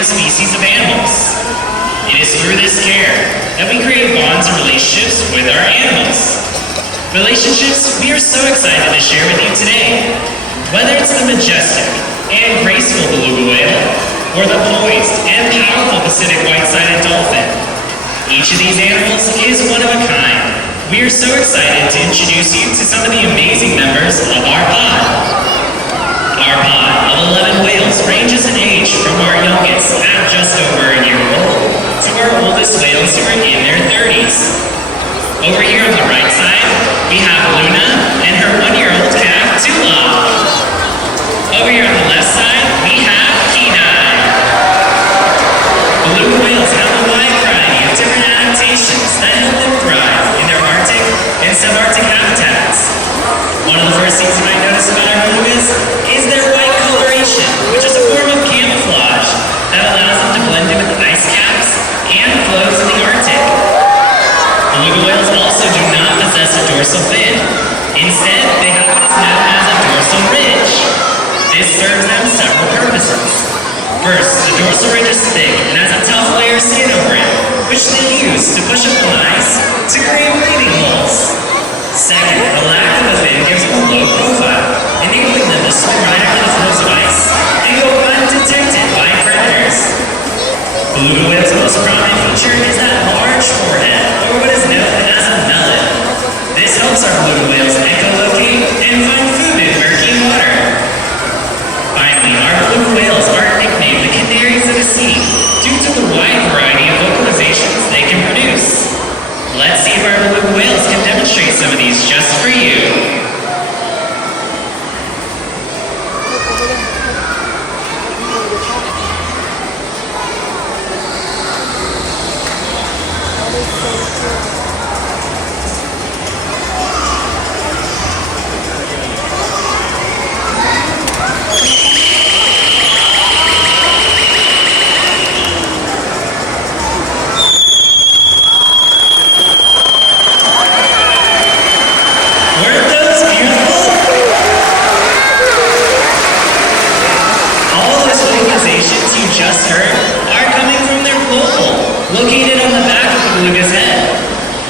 of species of animals. It is through this care that we create bonds and relationships with our animals. Relationships we are so excited to share with you today. Whether it's the majestic and graceful beluga whale, or the poised and powerful Pacific white-sided dolphin, each of these animals is one of a kind. We are so excited to introduce you to some of the amazing members of our pod. Our pod of 11 whales ranges in age from our youngest at just over a year old to our oldest whales who are in their 30s. Over here on the right side, we have Luna and her 1-year-old calf, Tulok. Over here on the left side, we have Kenai. Beluga whales have a wide variety of different adaptations that help them thrive in their Arctic and subarctic habitats. One of the first things you might notice about our belugas is their white coloration, which is a form of camouflage that allows them to blend in with ice caps and flows in the Arctic. Beluga whales also do not possess a dorsal fin. Instead, they have what is known as a dorsal ridge. This serves them several purposes. First, the dorsal ridge is thick and has a tough layer of skin over it, which they use to push up on ice to create breathing holes. Second, the lack of a fin gives them a low profile, enabling them to swim right under the floes of ice and go undetected by predators. Beluga whale's most prominent feature is that large forehead, or what is known as a melon. This helps our beluga whales echolocate and find food in murky water. Finally, our beluga whales are nicknamed the canaries of the sea due to the wide variety of vocalizations they can produce. Let's see if our beluga whales can demonstrate some of these just for you. Located on the back of the beluga's head.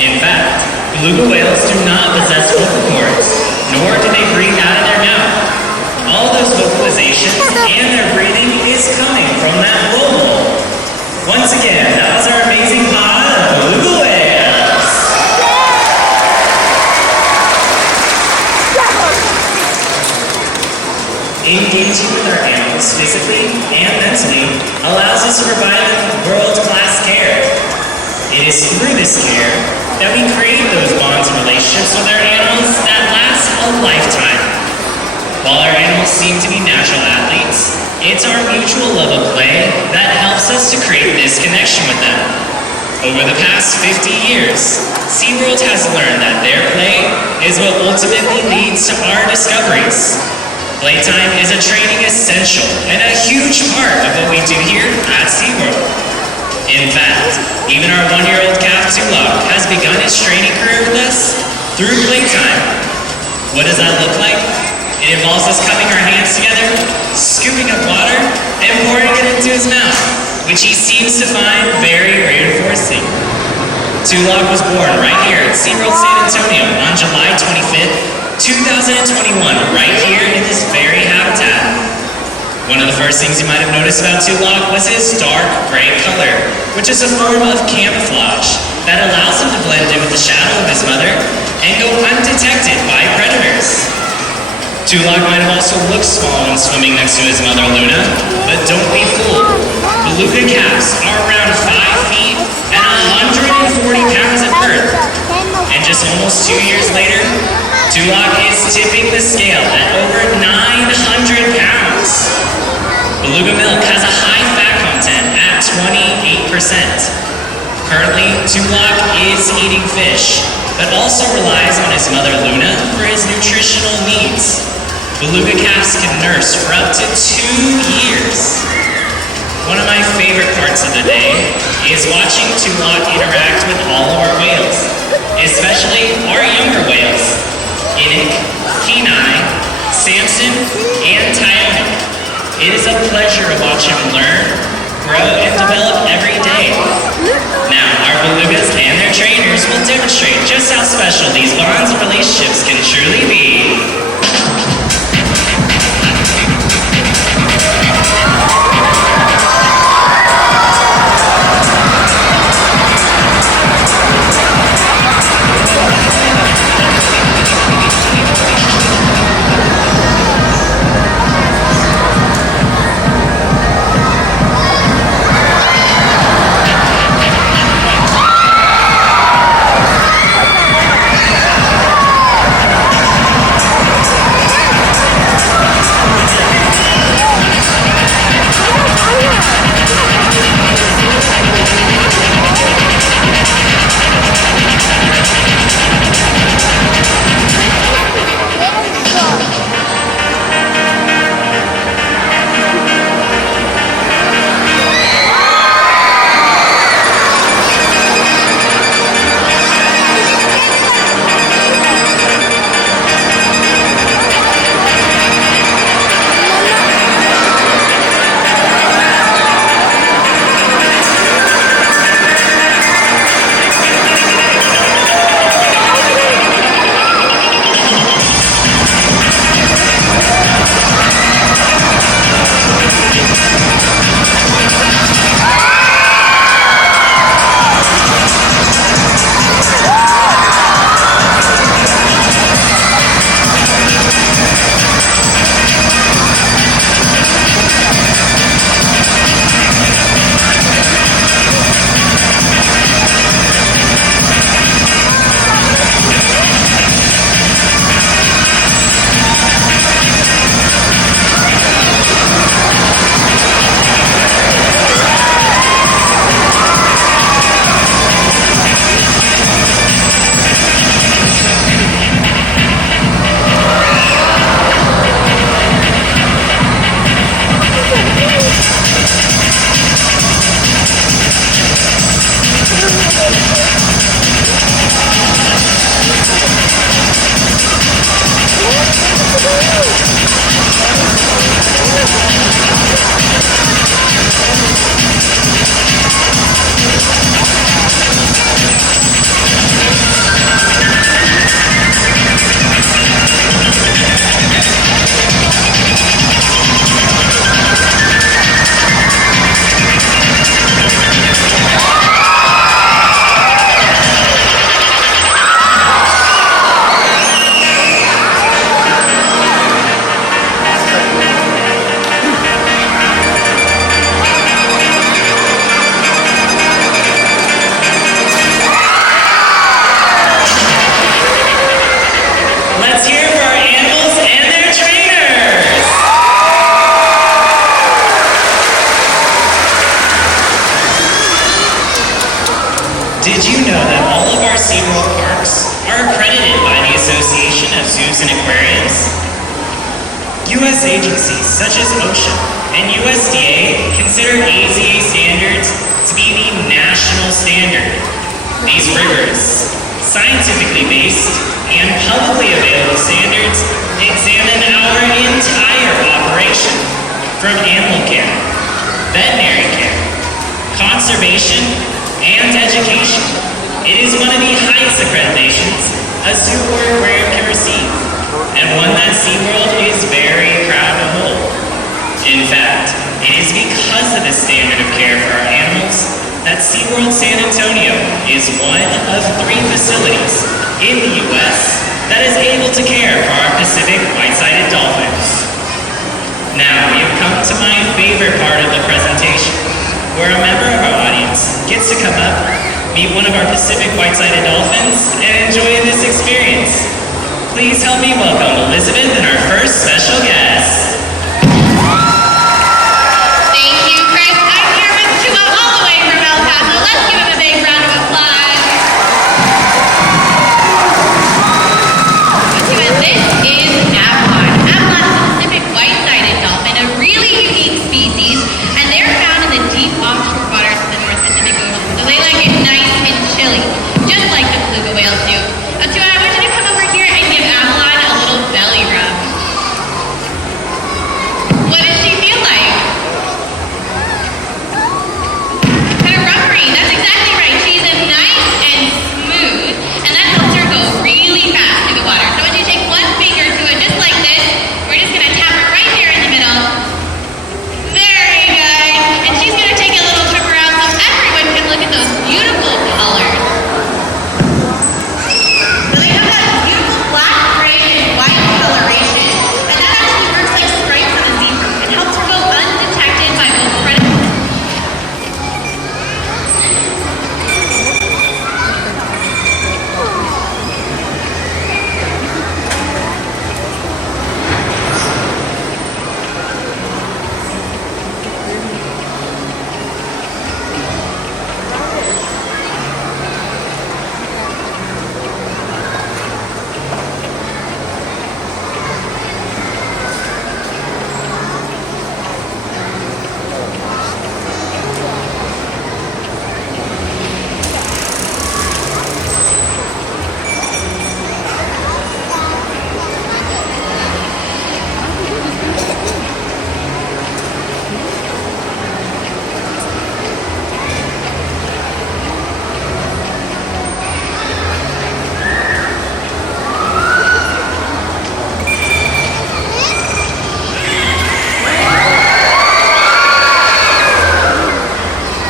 In fact, beluga whales do not possess vocal cords, nor do they breathe out of their mouth. All those vocalizations and their breathing is coming from that blowhole. Once again, that was our amazing pod of beluga whales. Engaging with our animals physically and mentally allows us to provide them with world-class care. It is through this care that we create those bonds and relationships with our animals that last a lifetime. While our animals seem to be natural athletes, it's our mutual love of play that helps us to create this connection with them. Over the past 50 years, SeaWorld has learned that their play is what ultimately leads to our discoveries. Playtime is a training essential and a huge part of what we do here at SeaWorld. In fact, even our 1-year-old calf Tulok has begun his training career with us through Playtime. What does that look like? It involves us cupping our hands together, scooping up water, and pouring it into his mouth, which he seems to find very reinforcing. Tulok was born right here at SeaWorld San Antonio on July 25th, 2021, right here in this very habitat. One of the first things you might have noticed about Tulok was his dark gray color, which is a form of camouflage that allows him to blend in with the shadow of his mother and go undetected by predators. Tulok might have also looked small when swimming next to his mother Luna, but don't be fooled. Beluga calves are around 5 feet and 140 pounds at birth. And just almost 2 years later, Tulok is tipping the scale at over 900 pounds. Beluga milk has a high fat content at 28%. Currently, Tulok is eating fish, but also relies on his mother Luna for his nutritional needs. Beluga calves can nurse for up to 2 years. One of my favorite parts of the day is watching Tulok interact with all of our whales, especially our younger whales. Kenai, Samson, and Tyonek. It is a pleasure to watch him learn, grow, demonstrate just how special these bonds and relationships can truly be. Did you know that all of our SeaWorld parks are accredited by the Association of Zoos and Aquariums? U.S. agencies such as OSHA and USDA consider AZA standards to be the national standard. These rigorous, scientifically based, and publicly available standards examine our entire operation, from animal care, veterinary care, conservation, and education. It is one of the highest accreditations a zoo or aquarium can receive, and one that SeaWorld is very proud to hold. In fact, it is because of this standard of care for our animals that SeaWorld San Antonio is one of 3 facilities in the U.S. that is able to care for our Pacific white-sided dolphins. Now we have come to my favorite part of the presentation, where a member of our audience gets to come up, meet one of our Pacific white-sided dolphins, and enjoy this experience. Please help me welcome Elizabeth and our first special guest. Thank you, Chris. I'm here with Chua all the way from El Paso. Let's give him a big round of applause. Chua, this is Avalon. Avalon's a Pacific white-sided dolphin, a really unique species, and they're found in the deep offshore waters of the North Pacific Ocean, so they like it nice and chilly, just like the beluga whales do. Chua, I want you to come over here and give Avalon a little belly rub.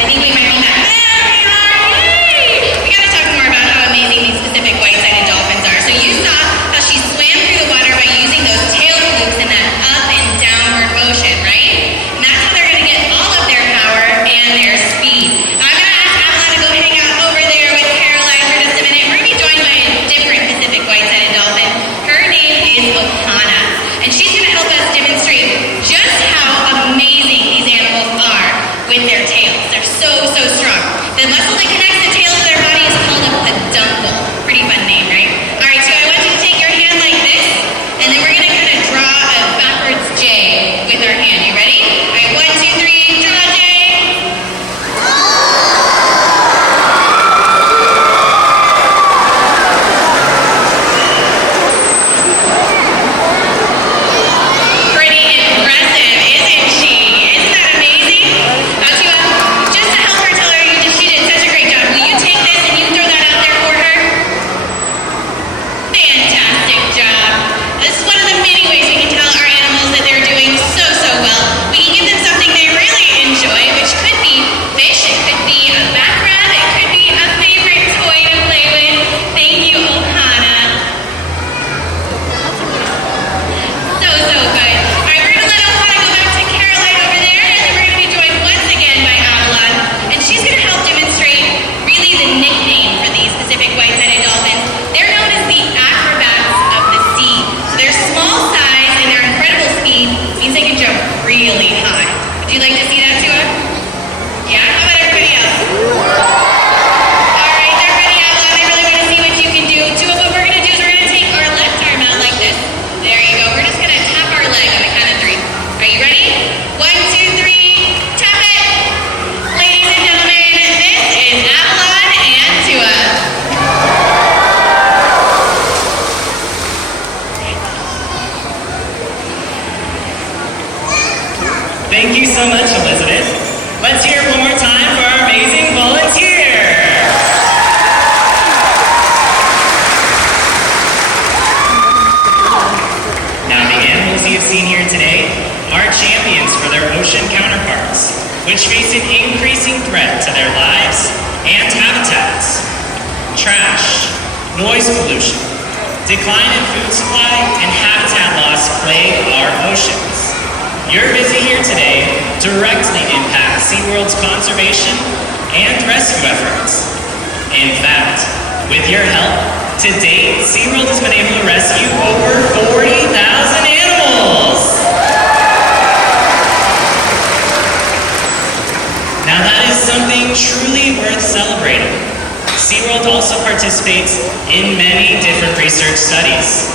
I think we might be back. There we are! Yay! We gotta talk more about how amazing these Pacific white-sided dolphins are. So you saw how she swam through the water by using those tail flukes in that up and downward motion, right? And that's how they're gonna get all of their power and their speed. I'm gonna ask Avalon to go hang out over there with Caroline for just a minute. We're gonna be joined by a different Pacific white-sided dolphin. Her name is Ohana, and she's gonna help us demonstrate just how amazing these animals are with their tails. They're so strong. The muscle that connects the tails to their body is called a peduncle. Pretty fun name, right? All right, so I want you to take your hand like this, and then we're gonna kind of draw a backwards J with our hand. You ready? All right, 1, 2, 3, draw J. Pretty impressive, isn't she? Isn't that amazing? Atua, just to help her tell her she did such a great job, will you take this and you throw that out there for her? Fantastic job. This is one of the many ways we can tell our animals that they're doing so well. We can give them something they really enjoy, which could be fish, it could be a back rub, it could be a favorite toy to play with. Thank you, Ohana. So good. All right, we're gonna let Ohana go back to Caroline over there, and then we're gonna be joined once again by Avalon, and she's gonna help demonstrate really the nickname for these Pacific white-sided dolphins. They're known as the acrobats of the sea. So their small size and their incredible speed means they can jump really high. Would you like to see that, Tua? Yeah? How about everybody else? All right, they're ready, Avalon. I really want to see what you can do. Tua, what we're gonna do is we're gonna take our left arm out like this. There you go. We're just gonna tap our leg on the count of 3. Are you ready? 1, 2, 3, tap it! Ladies and gentlemen, this is Avalon and Tua. Thank you so much, Elizabeth. Let's hear it one more time for our amazing volunteer. Now, the animals you've seen here today are champions for their ocean counterparts, which face an increasing threat to their lives and habitats. Trash, noise pollution, decline in food supply, and habitat loss plague our oceans. Your visit here today directly impacts SeaWorld's conservation and rescue efforts. In fact, with your help, to date, SeaWorld has been able to rescue over 40,000 animals! Now that is something truly worth celebrating. SeaWorld also participates in many different research studies.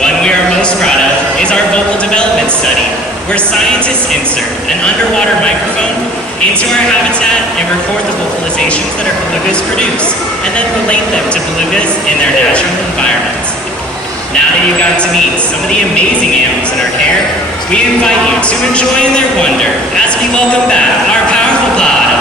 One we are most proud of is our vocal development study, where scientists insert an underwater microphone into our habitat and record the vocalizations that our belugas produce, and then relate them to belugas in their natural environment. Now that you got to meet some of the amazing animals in our care, we invite you to enjoy their wonder as we welcome back our powerful pod